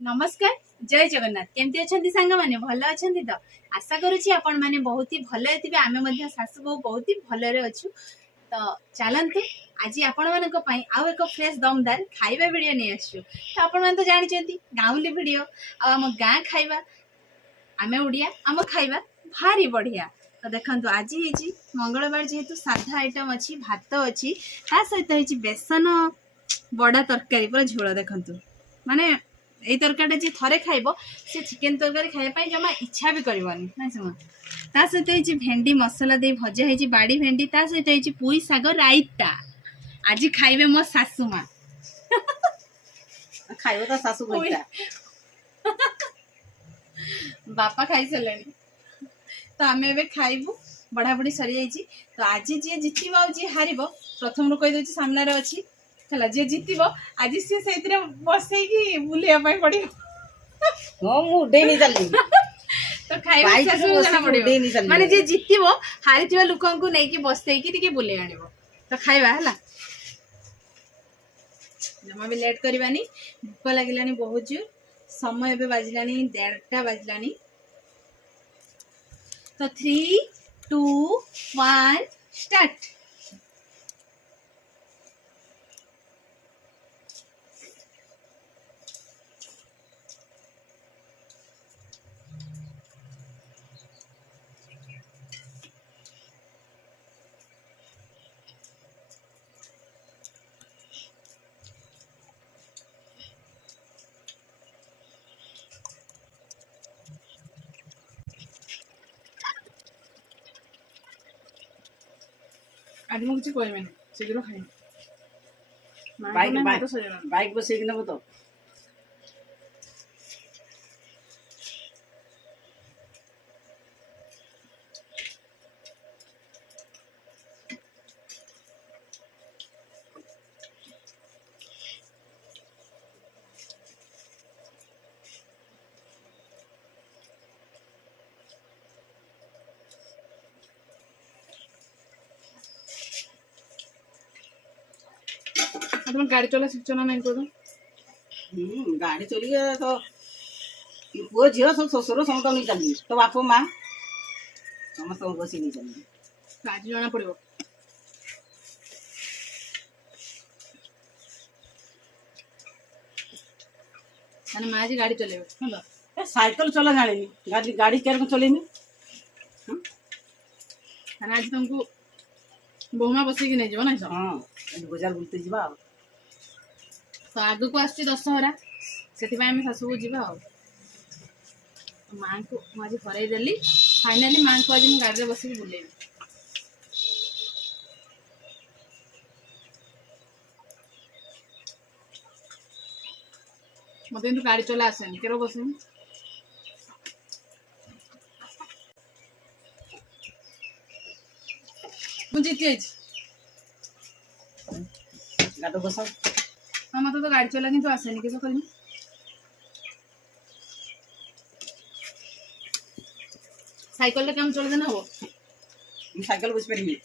नमस्कार जय जगन्नाथ केमती अच्छा सांग मैंने भल अच्छा तो आशा करुच्ची आपण मैंने बहुत ही भले थे आम सासू बहु बहुत ही भलरे अच्छु तो चलतु आज आपण मानी आउ एक फ्रेश दमदार खाଇବା वीडियो नहीं आसु तो आपण मैंने तो जानते गाँवली वीडियो आम गाँ खाଇବା आम ओडिया आम खाଇବା भारी बढ़िया तो देखो आज ही मंगलवार जेहेतु साधा आइटम अच्छी भात अच्छी ता सहित बेसन बड़ा तरकारी पूरा झोल देखु माने यही तरकारी जी थे खाइब से चिकेन तरकारी खाया जमा इच्छा भी करनी ना सहित भेंडी मसला दे भजा है बाड़ी भेंडी ता सहित पुई साग रायता आज खाइबे मो सासू माँ खाइब तो सासू बापा खाई सारे तो आम ए खाइबू बढ़ाबड़ी सरी जाइए तो आज जी जितब जी हार प्रथम कहीदे सामने अच्छी है जी जितब आज सी से बसई बुलाइबा पड़ो तो खाइबा माने जी जितब हारी लोक नहीं बसई बुले आण तो खाइबा है जमा भी लेट करवानी भूक लगे बहुत जोर समय ए बाजला 1:30 बाजला तो 3, 2, 1 स्टार्ट। आज मुझे किसी कहबे शीघ्र खाई बाइक बस नब तो तुम गाड़ी चला शिक्षण नहीं करो गाड़ी चली तो पुओ झी सब शशुर समस्त नहीं चलिए तो बाप माँ समस्त बस नहीं चलिए आज जना पड़ो माने माँ आज गाड़ी चलेबे साइकिल चला जाने गाड़ी गाड़ी क्या चलेनी आज तुमको बहुमा बसिक नहीं जाओ ना हाँ बजार बुलते जावा तो आग को आस दशहरा से शाशु को जीवा माँ को मुझे हरई देली फाइनाली माँ को आज मुझे गाड़ी में बसिक बुलेबी मत गाड़ी चला आसेनी केरो बसमी मुझे गाड़ी बस हाँ मत तो गाड़ी चला कि आसेनी कैसे करनी साइकिल काम चल देना हो साइकिल बस पारि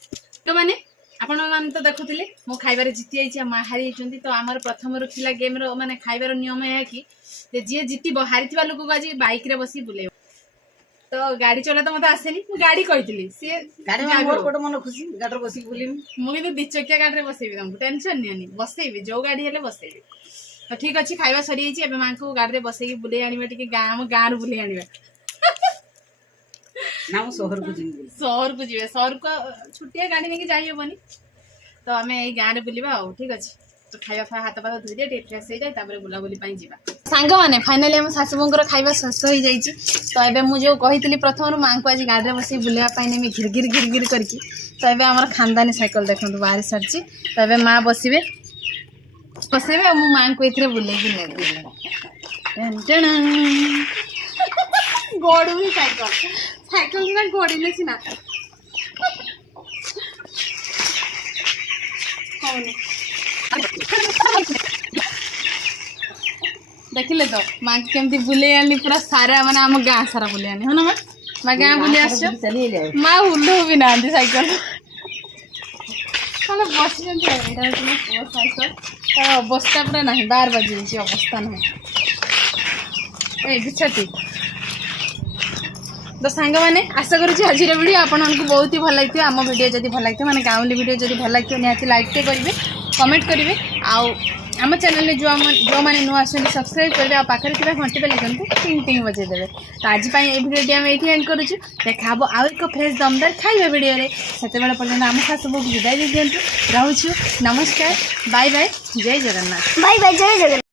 तो माने आपण मान तो देखुले मो खाइबार जीति जाइए माँ हारी जाइए तो आमर प्रथम रखा गेम माने खाइबार नियम है कि जी जीतब हारी लोक को आज बाइक रे बसी बुले तो गाड़ी चला तो मत आसेनी गाड़ी कही सी मन खुशी गाड़ी बस मुझे 2 चकिया गाड़ी में बसैबी तुमको टेंशन नहीं बसैबी जो गाड़ी हेले बसैबी तो ठीक अच्छे खाଇବା सरी जाइए माँ को गाड़ी में बसैकी बुले आने गाँव बुले आने शहर को जी शहर को छुट्टिया गाड़ी नहीं जाइबनी तो आम यही गाँव बुलवा ठीक अच्छे तो खाଇବା हाथ पात धोई दिए फ्रेश हो जाए बुलाबुली जा सांग मैंने फाइनाली आम शाशुबूर खाଇବା शेष हो जाइए तो ये मुझे कही प्रथम माँ को आज गाड़ी में बस बुलावाई घिर घिर घिर घिर करके तो ये आम खानदानी साइकिल देखो बाहरी सारी तो ये माँ बसवे बसैबे मो माँ को ये बुले गड़ू साइकिल साइकिल ना गड़े सीना देखिले तो माँ केमती बुले आनी पूरा सारा माने आम गाँ सारा बुले आनी है ना माँ गाँ बुले आस माँ हुलू भी ना साइकिल ମାନେ ବସିଛନ୍ତି ଏଇଟା ହେଉଛି ମୋ ପୁଅ ସାଇକେଲ ତାର ଅବସ୍ଥା ପୁରା ନାହିଁ 12 ବାଜି ଯାଇଛି ଅବସ୍ଥା ନାହିଁ ए बिछती तो सांग मैंने आशा करुँच आज वीडियो आपको बहुत ही भल लगे आम वीडियो जब भल लगे मैंने गाँवली वीडियो जब भल लगे निहाती लाइक करेंगे कमेंट करेंगे आम चैनल जो मैंने नुआ आसुँच सब्सक्राइब करेंगे पाखे थी घंटी पे लिखते टिंग टिंग बजेदेवे तो आज ये वीडियो आम ये एंड करुँ देखा आउ एक फ्रेश दमदार खाଇବା वीडियो से पर्यटन आम खास विदाय दे दिंतु रोचु नमस्कार बाय बाय जय जगन्नाथ बाय बाय जय जगन्नाथ।